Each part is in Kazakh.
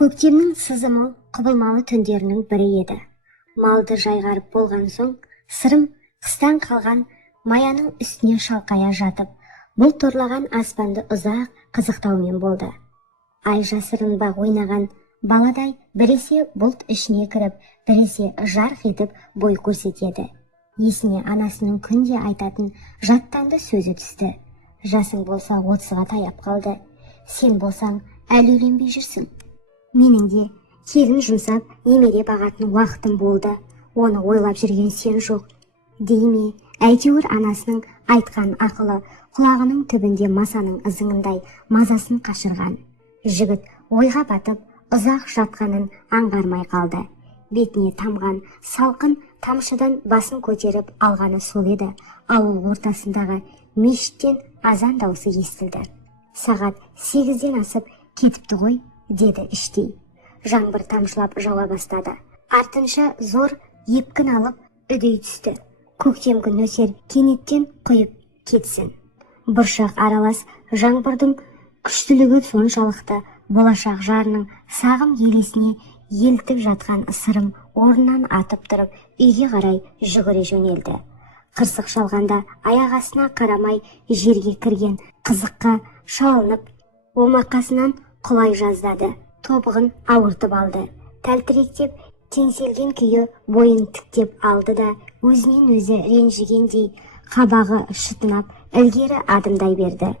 Көктемнің сызымы құбылмалы түндерінің бірі еді. Малды жайғарып болған соң, сырым қыстан қалған маяның үстіне шалқая жатып, бұл торлаған аспанды ұзақ қызықтаумен болды. Ай жасырынбақ ойнаған баладай біресе бұлт ішіне кіріп, біресе жарқ етіп бой көрсетеді. Есіне анасының күнде айтатын жаттанды сөзі түсті. Жасың болса 30-ға таяп қалды. Сен болсаң әлі үйленбей жүрсің. Менің де келін жұмсап немере бағатын уақытым болды. Оны ойлап жүрген сен жоқ. Дейме, әйтеуір анасының айтқан ақылы құлағының түбінде масаның ызыңындай мазасын қашырған. Жігіт ойға батып, ұзақ жатқанын аңғармай қалды. Бетіне тамған салқын тамшыдан басын көтеріп алғаны сол еді. Ауыл ортасындағы мешіттен азан даусы естілді. Сағат 8-ден асып кетіпті ғой, деді іштей. Жаңбыр тамшылап жауа бастады. Артынша зор епкін алып үдей түсті. Көктемгі нөсер кенеттен құйып кетсін. Бұршақ аралас жаңбырдың күштілігі соншалықты болашақ жарының сағым елесіне елтіп жатқан сырым орнынан атып тұрып үйге қарай жүгіре жөнелді. Қырсық шалғанда аяқ астына қарамай жерге кірген қызыққа шалынып, омақасынан құлай жаздады. Тобығын ауыртып алды. Тәлтіректеп, теңселген күйі бойын тіктеп алды да, өзінен өзі ренжігендей қабағы шытынап, ілгері адымдай берді.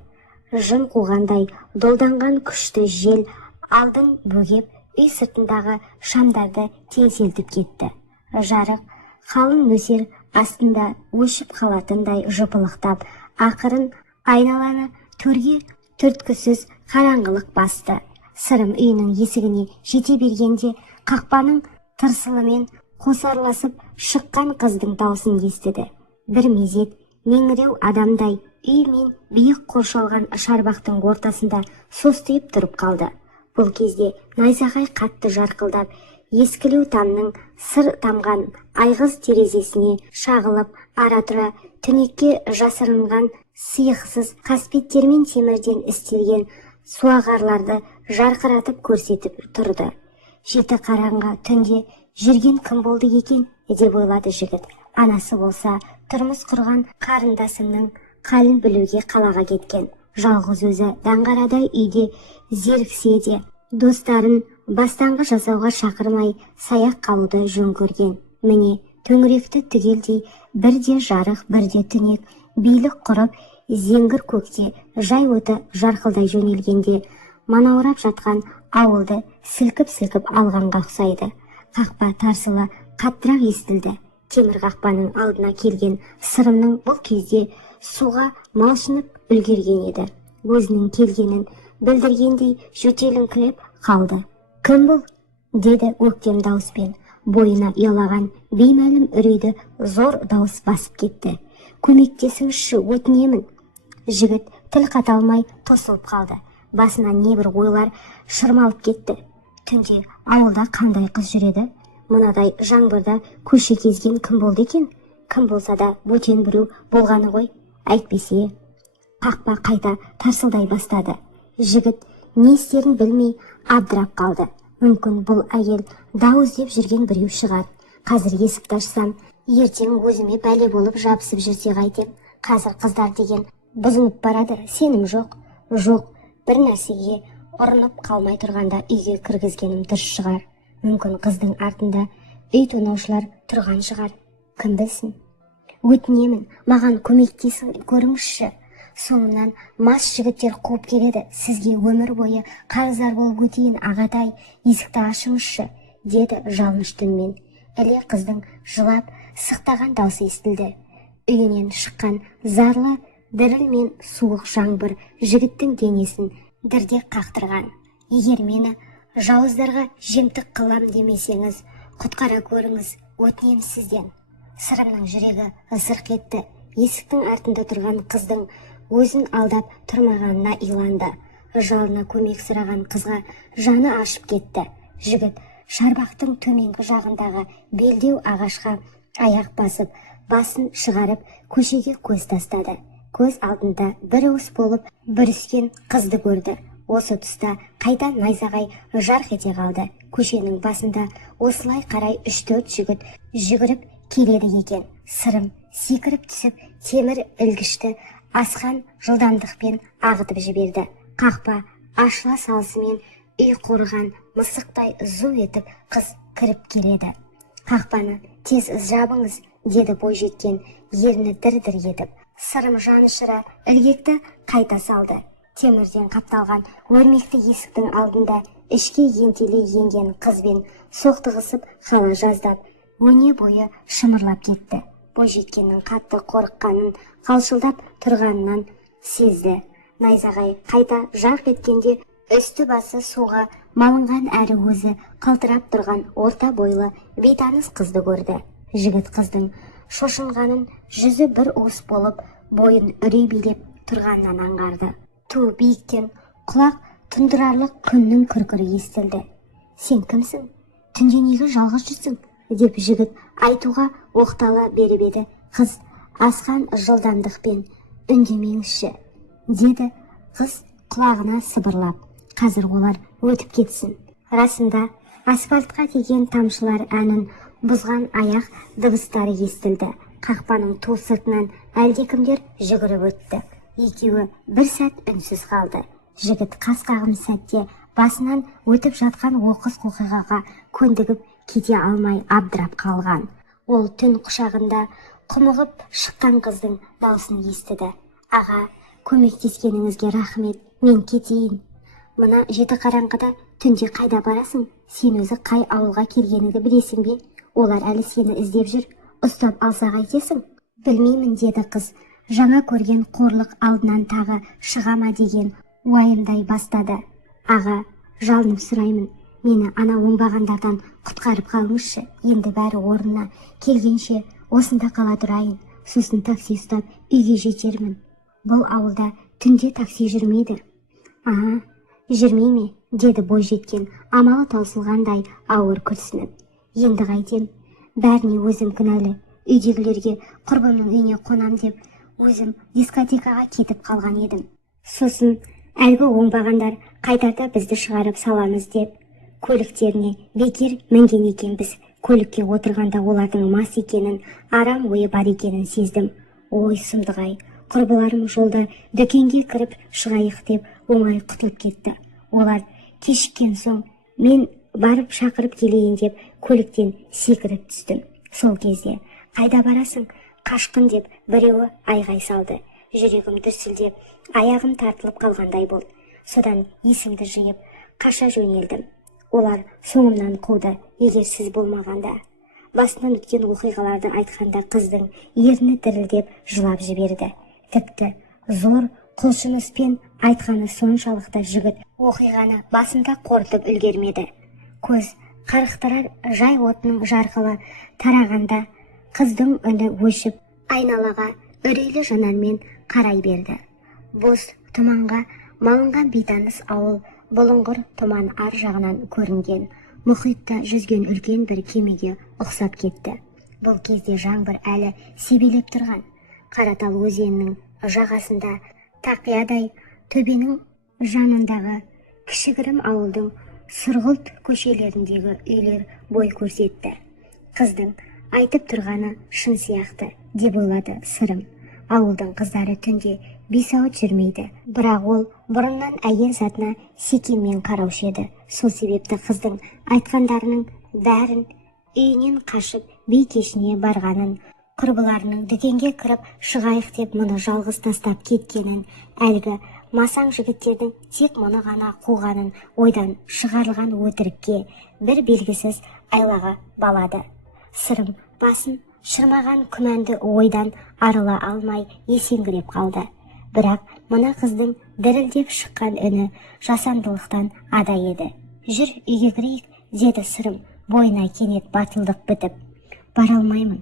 Жын қуғандай долданған күшті жел алдын бөгеп, үй сыртындағы шамдарды теңселтіп кетті. Жарық, қалың нөсер астында өшіп қалатындай жыпылықтап, ақырын айналаны төрге түрткісіз қараңғылық басты. Сырым үйінің есігіне жете бергенде қақпаның тырсылымен қосарласып шыққан қыздың даусын естіді. Бір мезет меңіреу адамдай үй мен биік қоршалған шарбақтың ортасында состиып тұрып қалды. Бұл кезде найзағай қатты жарқылдап, ескілеу тамның сыр тамған айғыз терезесіне шағылып, ара-тұра түнекке жасырынған сиықсыз қасбеттермен темірден істелген суағарларды жарқыратып көрсетіп тұрды. Жеті қараңғы түнде жүрген кім болды екен, деп ойлады жігіт. Анасы болса, тұрмыс құрған қарындасының қалын білуге қалаға кеткен. Жалғыз өзі даңғарадай үйде зеріксе де, достарын бастаңғы жасауға шақырмай саяқ қалуды жөн көрген. Міне, төңіректі түгелдей бірде жарық, бірде түнек, билік құрып, зеңгір көкте жай оты жарқылдай жөнелгенде, манаурап жатқан ауылды сілкіп-сілкіп алғанға ұқсайды. Қақпа тарсылы қаттырақ естілді. Темір қақпаның алдына келген сырымның бұл кезде суға малшынып үлгерген еді. Өзінің келгенін білдіргендей жөтеліңкіреп қалды. Кім бұл? Деді өктем дауыспен. Бойына ұялаған беймәлім үрейді зор дауыс басып кетті. Көмектесіңізші, өтінемін. Жігіт тіл қата алмай тосылып қалды. Басына небір ойлар шырмалып кетті. Түнде ауылда қандай қыз жүреді? Мынадай жаңбырда көше кезген кім болды екен? Кім болса да бөтен біреу болғаны ғой. Әйтпесе, қақпа қайта тарсылдай бастады. Жігіт не істерін білмей абдырап қалды. Мүмкін бұл әйел дау іздеп жүрген біреу шығар. Қазір есікті ашсам, ертең өзіме бәле болып жабысып жүрсе қайтем. Қазір қыздар деген бұзылып барады, сенім жоқ. Жоқ, бір нәрсеге ұрынып қалмай тұрғанда үйге кіргізгенім дұрыс шығар. Мүмкін қыздың артында үй тонаушылар тұрған шығар. Кім білсін? Өтінемін, маған көмектесін көріңізші. Соңынан мас жігіттер қуып келеді. Сізге өмір бойы қарыздар болып өтейін, ағатай, есікті ашыңызшы, деді жалыныш үнмен. Іле қыздың жылап сықтаған даусы естілді. Үйінен шыққан зарлы діріл мен суық жаңбыр жігіттің денесін дірдек қақтырған. Егер мені жауыздарға жемтік қылам демесеңіз, құтқара көріңіз, өтінем сізден. Сырымның жүрегі ысырқ етті. Есіктің артында тұрған қыздың өзін алдап тұрмағанына иланды. Жалына көмек сұраған қызға жаны ашып кетті. Жігіт шарбақтың төменгі жағындағы белдеу ағашқа аяқ басып, басын шығарып, көшеге көз тастады. Көз алдында бір уыс болып бүріскен қызды көрді. осы тұста қайта найзағай жарқ ете қалды. Көшенің басында осылай қарай 3-4 жігіт жүгіріп келеді екен. Сырым секіріп түсіп, темір ілгішті асқан жылдамдықпен ағытып жіберді. Қақпа ашыла салысымен үй қорыған мысықтай зу етіп қыз кіріп келеді. Қақпаны тез жабыңыз, деді бойжеткен ерні дір-дір етіп. Сырым жанышыра ілгекті қайта салды. Темірден қапталған өрмекті есіктің алдында ішке ентелей енген қызбен соқтығысып қала жаздап, өне бойы шымырлап кетті. Бойжеткеннің қатты қорыққанын, қалшылдап тұрғанынан сезді. Найзағай қайта жарқ еткенде үсті басы суға малынған әрі өзі қалтырап тұрған орта бойлы бейтаныс қызды көрді. Жігіт қыздың шошынғанын, жүзі бір уыс болып, бойын үрей билеп тұрғаннан аңғарды. Ту биіктен құлақ тұндырарлық күннің күркірі естілді. Сен кімсің? Түнде неге жалғыз жүрсің? Деп жігіт айтуға оқтала беріп еді. Қыз асқан жылдамдықпен үндемеңізші, деді қыз құлағына сыбырлап. Қазір олар өтіп кетсін. Расында асфальтқа тиген тамшылар әнін бұзған аяқ дыбыстары естілді. Қақпаның ту сыртынан әлдекімдер жүгіріп өтті. Екеуі бір сәт үнсіз қалды. Жігіт қас-қағым сәтте басынан өтіп жатқан оқыс оқиғаға көндігіп кете алмай абдырап қалған. Ол түн құшағында құмығып шыққан қыздың даусын естіді. Аға, көмектескеніңізге рахмет, мен кетейін. Мына жеті қараңғыда түнде қайда барасың? Сен өзі қай ауылға келгеніңді білесің бе? Олар әлі сені іздеп жүр. Ұстап алса қайтесің? Білмеймін, деді қыз. Жаңа көрген қорлық алдынан тағы шыға ма деген уайымдай бастады. Аға, жалынып сұраймын, мені ана оңбағандардан құтқарып қалыңызшы. Енді бәрі орнына келгенше осында қала тұрайын. Сосын такси ұстап үйге жетермін. Бұл ауылда түнде такси жүрмейді. Жүрмей ме? Деді бойжеткен амалы таусылғандай ауыр күрсініп. Енді қайтем? Бәріне өзім кінәлі. Үйдегілерге құрбымның үйіне қонам деп өзім дискотекаға кетіп қалған едім. Сосын әлгі оңбағандар қайтарда бізді шығарып саламыз деп көліктеріне бекер мінген екенбіз. Көлікке отырғанда олардың мас екенін, арам ойы бар екенін сездім. Ой, сұмдық-ай, құрбыларым жолда дүкенге кіріп шығайық деп оңай құтылып кетті. Олар кешіккен соң мен барып шақырып келейін деп көліктен секіріп түстім. Сол кезде қайда барасың, қашқын деп біреуі айғай салды. Жүрегім дүрсілдеп, аяғым тартылып қалғандай болды. Содан есімді жиып қаша жөнелдім. Олар соңымнан қуды, егер сіз болмағанда. Басынан өткен оқиғаларды айтқанда қыздың ерні дірілдеп жылап жіберді. Тіпті зор құлшыныспен айтқаны соншалықты жігіт оқиғаны басында қорытып үлгермеді. Көз қарықтырар жай отының жарқылы тарағанда қыздың үні өшіп, айналаға үрейлі жанармен қарай берді. Бос тұманға малынған бейтаныс ауыл бұлыңғыр тұман ар жағынан көрінген, мұхитта жүзген үлкен бір кемеге ұқсап кетті. Бұл кезде жаңбыр әлі себелеп тұрған. Қаратал өзенінің жағасында тақиядай төбенің жанындағы кішігірім ауылдың сұрғылт көшелеріндегі үйлер бой көрсетті. Қыздың айтып тұрғаны шын сияқты деп ойлады Сырым. Ауылдың қыздары түнде бейсауыт жүрмейді, бірақ ол бұрыннан әйел затына секеммен қараушы еді. Сол себепті қыздың айтқандарының бәрін үйінен қашып би кешіне барғанын, құрбыларының дүкенге кіріп шығайық деп мұны жалғыз тастап кеткенін, әлгі масаң жігіттердің тек мұны ғана қуғанын ойдан шығарылған өтірікке бір белгісіз айлаға балады. Сырым басын шырмаған күмәнді ойдан арыла алмай есеңгіреп қалды. Бірақ мына қыздың дірілдеп шыққан үні жасандылықтан ада еді. Жүр, үйге кірейік, деді Сырым бойына кенет батылдық бітіп. Бара алмаймын,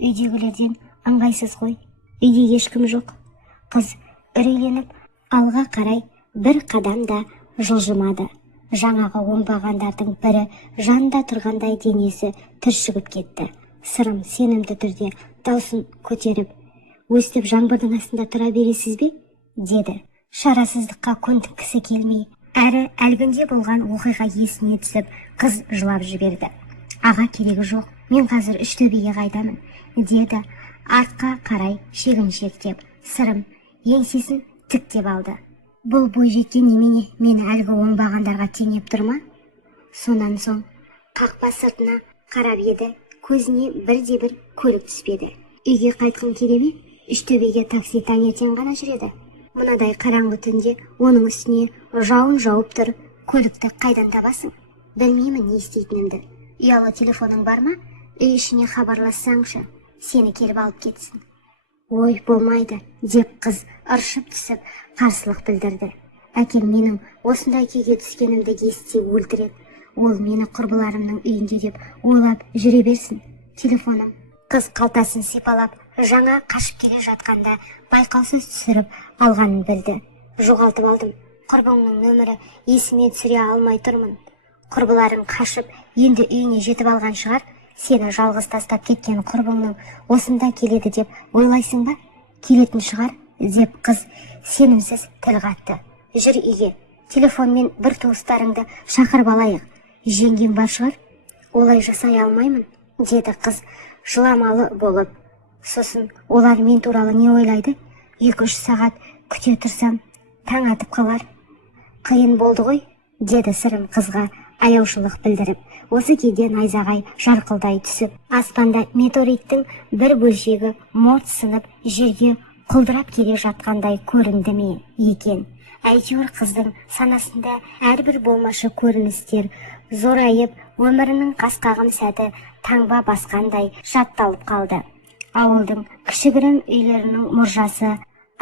үйдегілерден ыңғайсыз ғой, үйде ешкім жоқ. Қыз үрейленіп алға қарай бір қадам да жылжымады. Жаңағы оңбағандардың бірі жанында тұрғандай денесі түршігіп кетті. Сырым сенімді түрде даусын көтеріп, өстіп жаңбырдың астында тұра бересіз бе? Деді. Шарасыздыққа көндіккісі келмей, әрі әлгінде болған оқиға есіне түсіп қыз жылап жіберді. Аға, керегі жоқ, мен қазір Үштөбеге қайтамын, деді артқа қарай шегіншектеп. Сырым еңсесін тіктеп алды. Бұл бойжеткен немене, мені әлгі оңбағандарға теңеп тұрма? Сонан соң қақпа сыртына қарап еді, көзіне бірде-бір көлік түспеді. Үйге қайтқың келе ме? Үштөбеге такси таңертең ғана жүреді. Мынадай қараңғы түнде оның үстіне жауын жауып тұр, көлікті қайдан табасың? Білмеймін не істейтінімді. Ұялы телефоның бар ма? Үй ішіне хабарлассаңшы, сені келіп алып кетсін. Ой, болмайды, деп қыз ыршып түсіп қарсылық білдірді. Әкем менің осындай күйге түскенімді естісе өлтіреді. Ол мені құрбыларымның үйінде деп ойлап жүре берсін. Телефоным. Қыз қалтасын сипалап, жаңа қашып келе жатқанда байқаусыз түсіріп алғанын білді. Жоғалтып алдым. Құрбыңның нөмірі есіме түсіре алмай тұрмын. Құрбыларың қашып, енді үйіне жетіп алған шығар. Сені жалғыз тастап кеткен құрбыңның осында келеді деп ойлайсың ба? Келетін шығар, деп қыз сенімсіз тіл қатты. Жүр үйге, телефонмен бір туыстарыңды шақырып алайық. Жеңгең бар шығар? Олай жасай алмаймын, деді қыз жыламалы болып. Сосын олар мен туралы не ойлайды? 2-3 сағат күте тұрсам, таң атып қалар. Қиын болды ғой, деді Сырым қызға аяушылық білдіріп. Осы кезде найзағай жарқылдай түсіп, аспанда метеориттің бір бөлшегі морт сынып жерге құлдырап келе жатқандай көрінді ме екен. Әйтеуір қыздың санасында әрбір болмашы көріністер зорайып, өмірінің қасқағым сәті таңба басқандай жатталып қалды. Ауылдың кішігірім үйлерінің мұржасы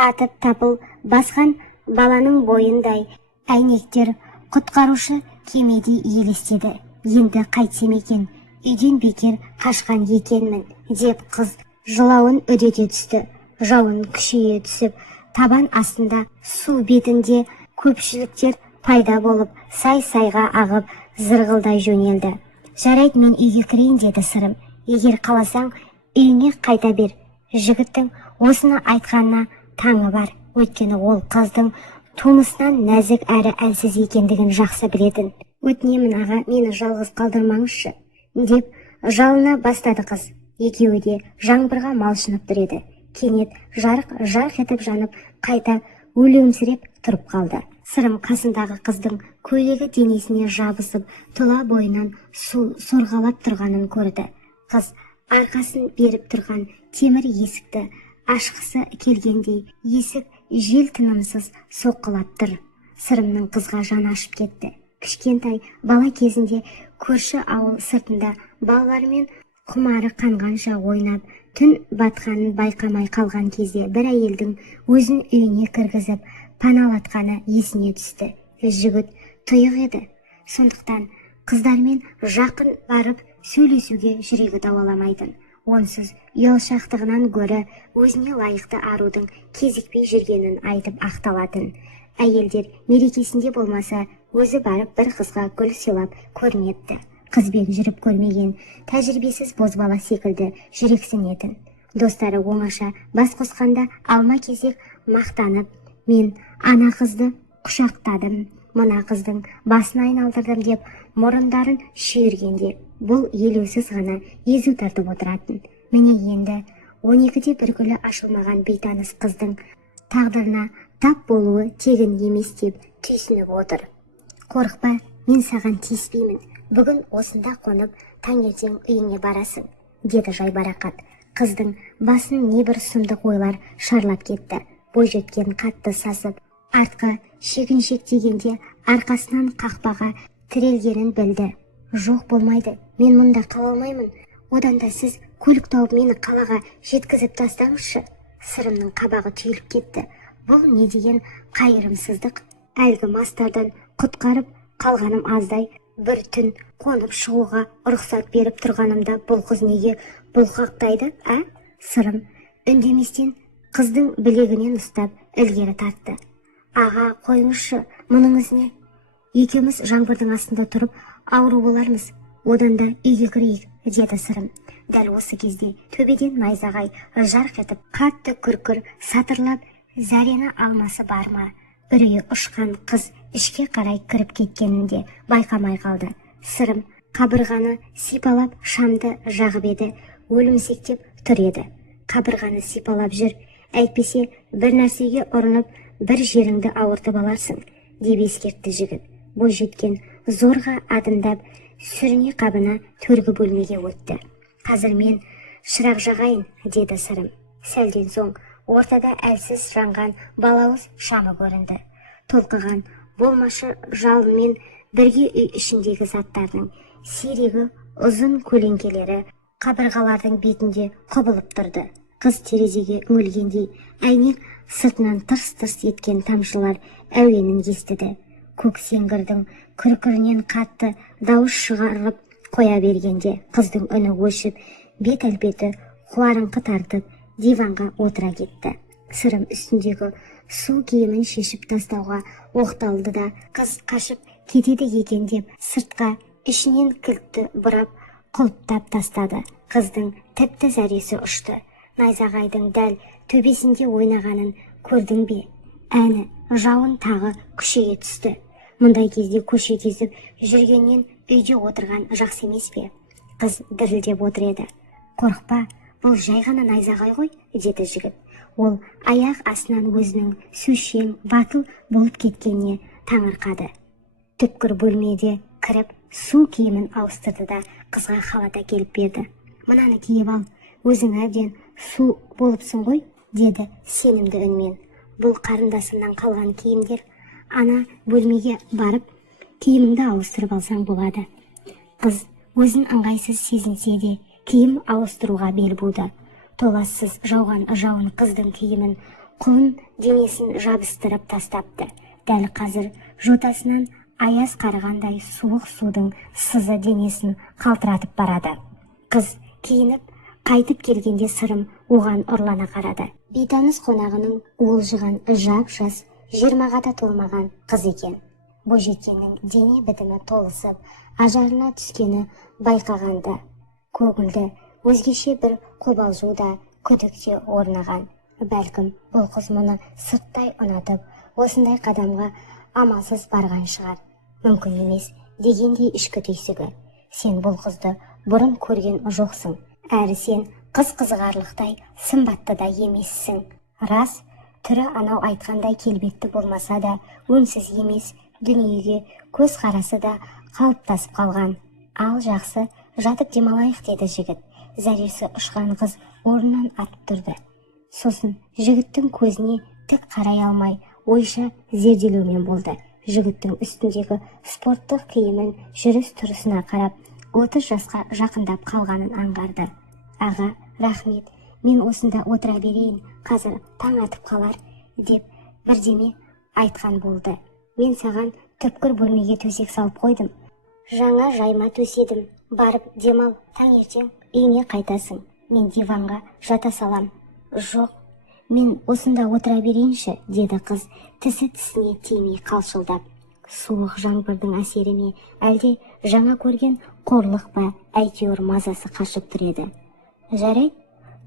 атып тапыл басқан баланың бойындай әйнектер құтқарушы кемеде елестеді. Енді қайтсем екен, үйден бекер қашқан екенмін, деп қыз жылауын үдете түсті. Жауын күшейе түсіп, табан астында су бетінде көпшіліктер пайда болып, сай-сайға ағып зырғылдай жөнелді. Жарайды, мен үйге кірейін, деді Сырым. Егер қаласаң, үйіңе қайта бер. Жігіттің осыны айтқанына таңы бар. Өйткені ол қыздың тумысынан нәзік әрі әлсіз екендігін жақсы білетін. Өтінемін аға, мені жалғыз қалдырмаңызшы, деп жалына бастады қыз. Екеуі де жаңбырға малшынып тұр еді. Кенет жарқ етіп жанып, қайта өлеумсіреп тұрып қалды. Сырым қасындағы қыздың көйлегі денесіне жабысып, тұла бойынан су сорғалап тұрғанын көрді. Қыз арқасын беріп тұрған темір есікті ашқысы келгендей, есік жел тынымсыз соққылап тұр. Сырымның қызға жаны ашып кетті. Кішкентай бала кезінде көрші ауыл сыртында балалармен құмары қанғанша ойнап, түн батқанын байқамай қалған кезде бір әйелдің өзін үйіне кіргізіп паналатқаны есіне түсті. Жігіт тұйық еді. Сондықтан қыздармен жақын барып сөйлесуге жүрегі дауаламайтын. Онсыз ұялшақтығынан гөрі өзіне лайықты арудың кезікпей жүргенін айтып ақталатын. Әйелдер мерекесінде болмаса өзі барып бір қызға гүл сыйлап көрмепті. Қызбен жүріп көрмеген, тәжірибесіз бозбала секілді жүрексінетін. Достары оңаша бас қосқанда алма-кезек мақтанып, мен ана қызды құшақтадым, мына қыздың басын айналдырдым деп мұрындарын шүйіргенде, бұл елеусіз ғана езу тартып отыратын. Міне енді 12-де бір гүлі ашылмаған бейтаныс қыздың тағдырына тап болуы тегін емес деп түйсініп отыр. Қорықпа, мен саған тиіспеймін. Бүгін осында қонып, таңертең үйіңе барасың, деді жайбарақат. Қыздың басын небір сұмдық ойлар шарлап кетті. Бойжеткен қатты сасып, артқы шегіншектегенде арқасынан қақпаға тірелгенін білді. Жоқ, болмайды, мен мұнда қала алмаймын. Одан да сіз көлік тауып мені қалаға жеткізіп тастаңызшы. Сырымның қабағы түйіліп кетті. Бұл не деген қайырымсыздық? Әлгі мастардан құтқарып қалғаным аздай, бір түн қонып шығуға рұқсат беріп тұрғанымда бұл қыз неге бұлқақтайды, а? Сырым үндеместен қыздың білегінен ұстап ілгері тартты. Аға, қойыңызшы, мұныңыз не? Екеуміз жаңбырдың астында тұрып ауру болармыз, одан да үйге кірейік, деді Сырым. Дәл осы кезде төбеден найзағай жарқ етіп, қатты күркір сатырлап, зәрені алмасы бар ма? Үрейі ұшқан қыз ішке қарай кіріп кеткенін де байқамай қалды. Сырым қабырғаны сипалап шамды жағып еді, өлімсектеп тұр еді. Қабырғаны сипалап жүр, әйтпесе бір нәрсеге ұрынып, бір жеріңді ауыртып аларсың, деп ескертті жігіт. Бойжеткен зорға адымдап сүріне қабына төргі бөлмеге өтті. Қазір мен шырақ жағайын, деді Сырым. Сәлден соң ортада әлсіз жанған балауыз шамы көрінді. Толқыған болмашы жалынмен бірге үй ішіндегі заттардың сирегі ұзын көлеңкелері қабырғалардың бетінде құбылып тұрды. Қыз терезеге үңілгендей әйнек сыртынан тырс-тырс еткен тамшылар әуенін естіді. Көк сеңгірдің күркірінен қатты дауыс шығарып қоя бергенде қыздың үні өшіп, бет-әлпеті қуарыңқы тартып, диванға отыра кетті. Сырым үстіндегі су киімін шешіп тастауға оқталды да, қыз қашып кетеді екен деп сыртқа ішінен кілтті бұрап құлыптап тастады. Қыздың тіпті зәресі ұшты. Найзағайдың дәл төбесінде ойнағанын көрдің бе? Әні жауын тағы күшейе түсті. Мұндай кезде көше кезіп жүргеннен үйде отырған жақсы емес пе? Қыз дірілдеп отыр еді. Қорықпа, бұл жай ғана найзағай ғой, деді жігіт. Ол аяқ астынан өзінің сөзшең, батыл болып кеткеніне таңырқады. Түпкір бөлмеде кіріп, су киімін ауыстырды да қызға халат әкеліп берді. Мынаны киіп ал, өзің әбден су болыпсың ғой, деді сенімді үнмен. Бұл қарындасымнан қалған киімдер, ана бөлмеге барып, киіміңді ауыстырып алсаң болады. Қыз өзін ыңғайсыз сезінсе де, киім ауыстыруға бел буды. Толассыз жауған жауын қыздың киімін, құлын денесін жабыстырып тастапты. Дәл қазір жотасынан аяз қарығандай суық судың сызы денесін қалтыратып барады. Қыз киініп, қайтып келгенде Сырым оған ұрлана қарады. Бейтаныс қонағының уылжыған жап-жас 20-ға да толмаған қыз екен. Бойжеткеннің дене бітімі толысып, ажарына түскені байқағанда, көңілді өзгеше бір қобалжу да күдікте орнаған. Бәлкім бұл қыз мұны сырттай ұнатып, осындай қадамға амалсыз барған шығар. Мүмкін емес дегендей ішкі түйсігі. Сен бұл қызды бұрын көрген жоқсың, әрі сен қыз қызығарлықтай сымбатты да емессің. Рас, түрі анау айтқандай келбетті болмаса да, өңсіз емес, дүниеге көз қарасы да қалыптасып қалған. Ал жақсы, жатып демалайық, деді жігіт. Зәресі ұшқан қыз орнынан атып тұрды. Сосын жігіттің көзіне тік қарай алмай, ойша зерделеумен болды. Жігіттің үстіндегі спорттық киімін жүріс-тұрысына қарап, 30 жасқа жақындап қалғанын аңғарды. Аға, рахмет, мен осында отыра берейін, қазір таң атып қалар, деп бірдеме айтқан болды. Мен саған түпкір бөлмеге төсек салып қойдым. Жаңа жайма төседім, барып демал, таңертең үйіне қайтасың. Мен диванға жата салам. Жоқ, мен осында отыра берейінші, деді қыз, тісі тісіне тимей қалшылдап. Суық жаңбырдың әсері ме, әлде жаңа көрген қорлық па, әйтеуір мазасы қашып тұр еді. Жарай,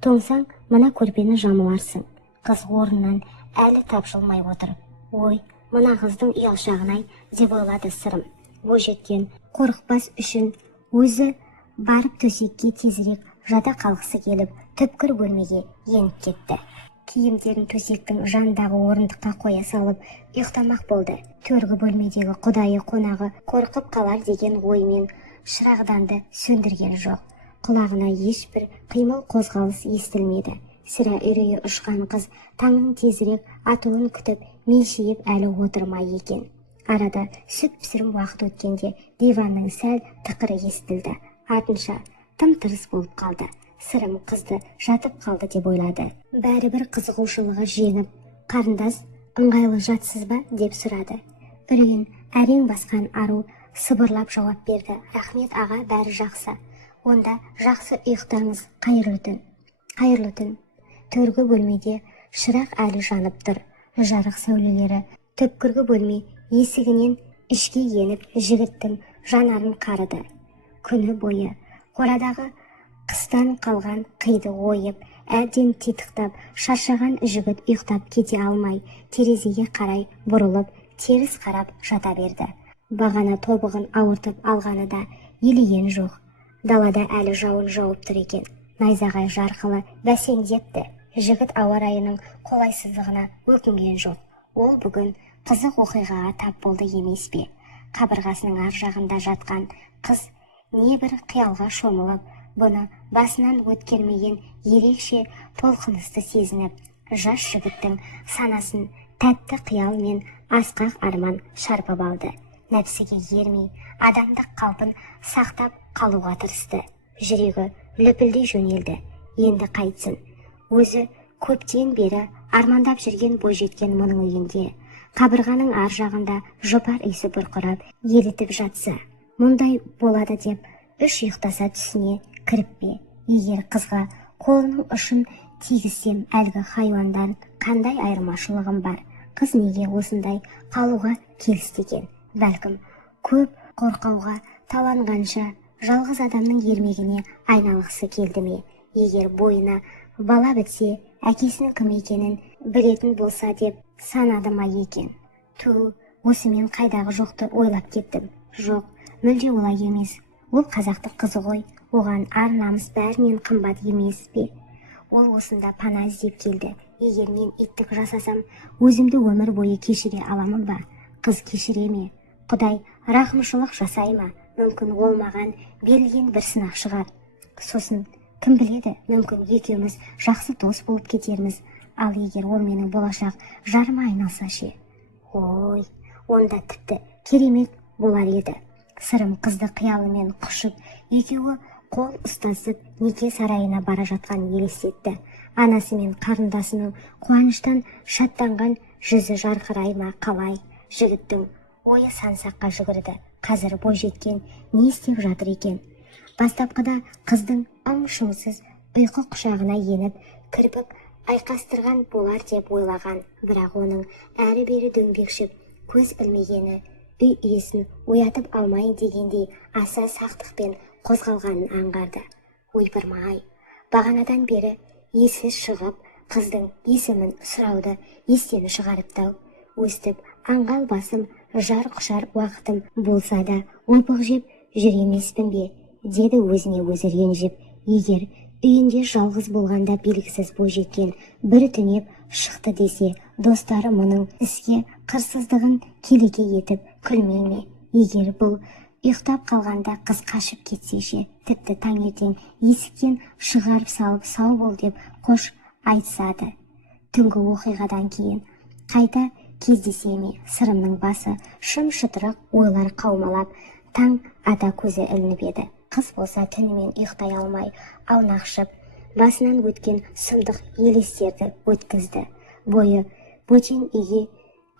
тоңсаң, мына көрпені жамыларсың. Қыз орнынан әлі тапжылмай отыр. Ой, мына қыздың ұялшағын-ай, деп ойлады Сырым. Бойжеткен қорықпас үшін өзі барып төсекке тезірек жата қалғысы келіп, түпкір бөлмеге еніп кетті. Киімдерін төсектің жандағы орындыққа қоя салып, ұйықтамақ болды. Төргі бөлмедегі құдайы қонағы қорқып қалар деген оймен шырағданды сөндірген жоқ. Құлағына ешбір қимыл қозғалыс естілмеді. Сірә үрейі ұшқан қыз таңның тезірек атуын күтіп, мелшиіп әлі отырмай екен. Арада сүт пісірім уақыт өткенде диванның сәл тықыры естілді. Артынша тым-тырыс болып қалды. Сырым қызды жатып қалды деп ойлады. Бәрібір қызығушылығы жеңіп, қарындас, ыңғайлы жатсыз ба, деп сұрады. Үрейін әрең басқан ару сыбырлап жауап берді. Рахмет аға, бәрі жақсы. Онда жақсы ұйықтаңыз, қайырлы түн. Қайырлы түн. Төргі бөлмеде шырақ әлі жанып тұр. Жарық сәулелері түпкіргі бөлме есігінен ішке еніп, жігіттің жанарын қарыды. Күні бойы қорадағы қыстан қалған қиды ойып, әбден титықтап, шаршаған жігіт ұйықтап кете алмай, терезеге қарай бұрылып, теріс қарап жата берді. Бағана тобығын ауыртып алғаны да елеген жоқ. Далада әлі жауын жауып тұр екен. Найзағай жарқылы бәсеңдепті. Жігіт ауа райының қолайсыздығына өкінген жоқ. Ол бүгін қызық оқиғаға тап болды емес пе? Қабырғасының ар жағында жатқан қыз небір қиялға шомылып, бұны басынан өткермеген ерекше толқынысты сезініп, жас жігіттің санасын тәтті қиял мен асқақ арман шарпып алды. Нәпсіге ермей, адамдық қалпын сақтап қалуға тырысты. Жүрегі лүпілдей жөнелді. Енді қайтсын. Өзі көптен бері армандап жүрген бойжеткен мұның үйінде, қабырғаның ар жағында жұпар иісі бұрқырап, елітіп жатса, мұндай болады деп үш ұйықтаса түсіне кіріп пе? Егер қызға қолының ұшын тигізсем, әлгі хайуандан қандай айырмашылығым бар? Қыз неге осындай қалуға келісті екен? Бәлкім, көп қорқауға таланғанша жалғыз адамның ермегіне айналғысы келді ме? Егер бойына бала бітсе, әкесінің кім екенін білетін болса деп санады ма екен? Ту, осы мен қайдағы жоқты ойлап кеттім. Жоқ, мүлде олай емес. Ол қазақтың қызы ғой, оған ар намыс бәрінен қымбат емес пе? Ол осында пана іздеп келді. Егер мен иттік жасасам, өзімді өмір бойы кешіре аламын ба? Қыз кешіре ме? Құдай рахымшылық жасай ма? Мүмкін ол маған берілген бір сынақ шығар. Сосын кім біледі, мүмкін екеуміз жақсы дос болып кетерміз. Ал егер ол менің болашақ жарыма айналса ше? Ой, онда тіпті керемет болар еді. Сырым қызды қиялымен құшып, екеуі қол ұстасып неке сарайына бара жатқан елестетті. Анасы мен қарындасының қуаныштан шаттанған жүзі жарқырай ма қалай? Жігіттің ойы сансаққа жүгірді. Қазір бойжеткен не істеп жатыр екен? Бастапқыда қыздың ың-шыңсыз ұйқы құшағына еніп, кірпік айқастырған болар деп ойлаған, бірақ оның әрі-бері дөңбекшіп, көз ілмегені үй иесін оятып алмай дегендей аса сақтықпен қозғалғанын аңғарды. Ойпырмай, бағанадан бері ессіз шығып, қыздың есімін сұрауды естен шығарыпты. Өстіп, аңғал басым, жар құшар уақытым болса да, опық жеп жүр емеспін бе? Деді өзіне өзі ренжіп. Егер үйінде жалғыз болғанда белгісіз бойжеткен бір түнеп шықты десе, достары мұның іске қырсыздығын келеке етіп күлмей ме? Егер бұл ұйықтап қалғанда қыз қашып кетсе ше, тіпті таңертең есіктен шығарып салып сау бол деп қош айтысады. Түнгі оқиғадан кейін қайта кездесе ме? Сырымның басы шым-шытырық ойлар қаумалап, таң ата көзі ілініп еді. Қыз болса түнімен ұйықтай алмай, аунақшып, басынан өткен сұмдық елестерді өткізді. Бойы бөтен үйге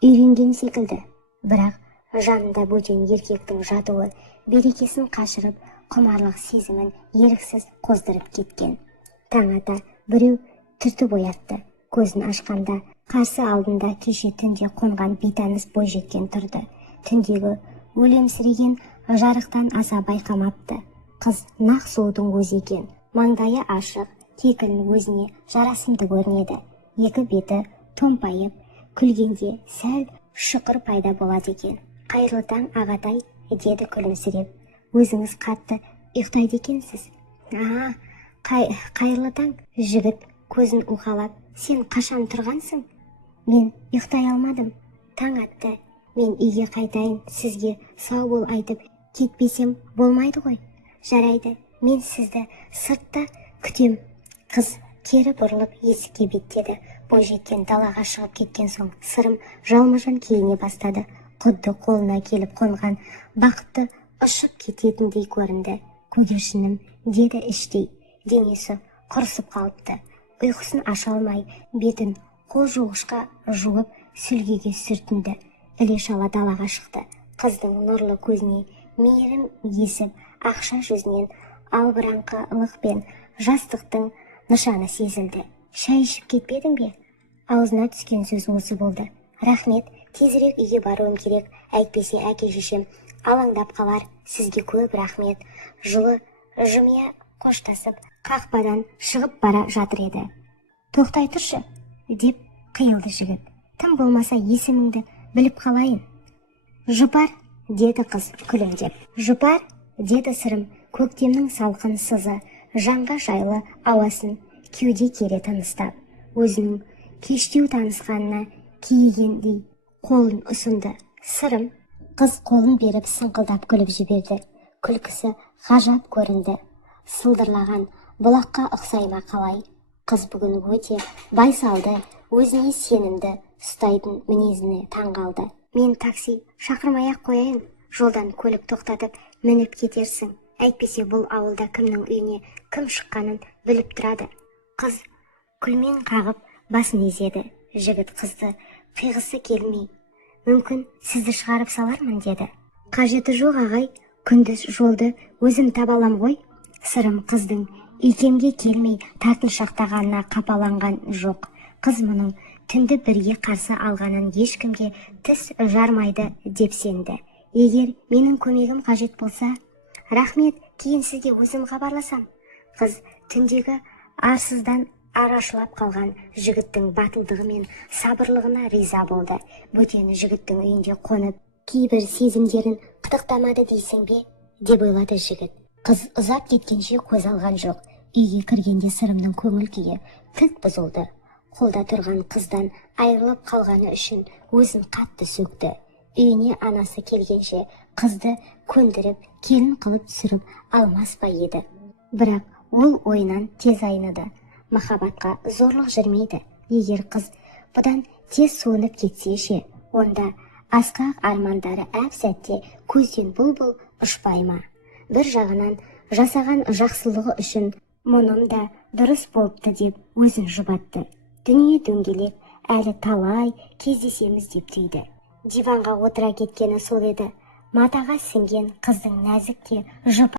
үйренген секілді. Бірақ жанында бөтен еркектің жатуы берекесін қашырып, құмарлық сезімін еріксіз қоздырып кеткен. Таң ата біреу түртіп оятты. Көзін ашқанда қарсы алдында кеше түнде қонған бейтаныс бойжеткен тұрды. Түндегі өлемсіреген жарықтан аса байқамапты. Қыз нақ сұлудың өзі екен. Маңдайы ашық, кекілін өзіне жарасымды көрінеді. Екі беті томпайып, күлгенде сәл шұқыр пайда болады екен. Қайырлы таң, ағатай, деді күлімсіреп. Өзіңіз қатты ұйықтайды екенсіз. Қайырлы таң. Жігіт көзін уқалап, сен қашан тұрғансың? Мен ұйықтай алмадым. Таң атты. Мен үйге қайтайын, сізге сау бол айтып кетпесем болмайды ғой. Жарайды, мен сізді сыртта күтем. Қыз кері бұрылып есікке беттеді. Бойжеткен далаға шығып кеткен соң сырым жалма-жан киіне бастады. Құдды қолына келіп қонған бақытты ұшып кететіндей көрінді. Көгершінім, деді іштей. Денесі құрысып қалыпты. Ұйқысын аша алмай, бетін қол жуғышқа жуып сүлгеге сүртінді. Іле-шала далаға шықты. Қыздың нұрлы көзіне мейірім есіп, ақша жүзінен албыраңқылық пен жастықтың нышаны сезілді. Шай ішіп кетпедің бе? Аузына түскен сөз осы болды. Рахмет, тезірек үйге баруым керек, әйтпесе әке-шешем алаңдап қалар. Сізге көп рахмет. Жылы жымия қоштасып, қақпадан шығып бара жатыр еді. Тоқтай тұршы, деп қиылды жігіт. Тым болмаса есіміңді біліп қалайын. Жұпар, деді қыз күлімдеп. Жұпар, деді сырым, көктемнің салқын сызы жанға жайлы ауасын кеуде кере тыныстап. Өзінің кештеу танысқанына кейігендей қолын ұсынды. Сырым, қыз қолын беріп сыңқылдап күліп жіберді. Күлкісі ғажап көрінді. Сылдырлаған бұлаққа ұқсайма қалай. Қыз бүгін өте байсалды, өзіне сенімді ұстайтын мінезіне таңғалды. Мен такси шақырмай-ақ қояйын, жолдан көлік тоқтатып мініп кетерсің. Әйтпесе бұл ауылда кімнің үйіне кім шыққанын біліп тұрады. Қыз күлмен қағып басын изеді. Жігіт қызды қиғысы келмей, мүмкін сізді шығарып салармын деді. Қажеті жоқ ағай, күндіз жолды өзім таба алам ғой. Сырым қыздың икемге келмей тартыншақтағанына қапаланған жоқ. Қыз мұның түнді бірге қарсы алғанын ешкімге тіс жармайды деп сенді. Егер менің көмегім қажет болса, рахмет, кейін сізге өзім хабарласам. Қыз түндегі арсыздан арашылап қалған жігіттің батылдығы мен сабырлығына риза болды. Бөтен жігіттің үйінде қонып, кейбір сезімдерін қытықтамады дейсің бе, деп ойлады жігіт. Қыз ұзап кеткенше көз алған жоқ. Үйге кіргенде сырымның көңіл күйі кілт бұзылды. Қолда тұрған қыздан айырылып қалғаны үшін өзін қатты сөкті. Үйіне анасы келгенше қызды көндіріп, келін қылып түсіріп алмас па еді. Бірақ ол ойынан тез айныды. Махаббатқа зорлық жүрмейді. Егер қыз бұдан тез суынып кетсе ше, онда асқақ армандары әп сәтте көзден бұл-бұл ұшпай ма? Бір жағынан жасаған жақсылығы үшін мұным да дұрыс болыпты деп өзін жұбатты. Дүние дөңгелек, әлі талай кездесеміз деп түйді. Диванға отыра кеткені сол еді. Матаға сіңген қыздың нәзік те жұпар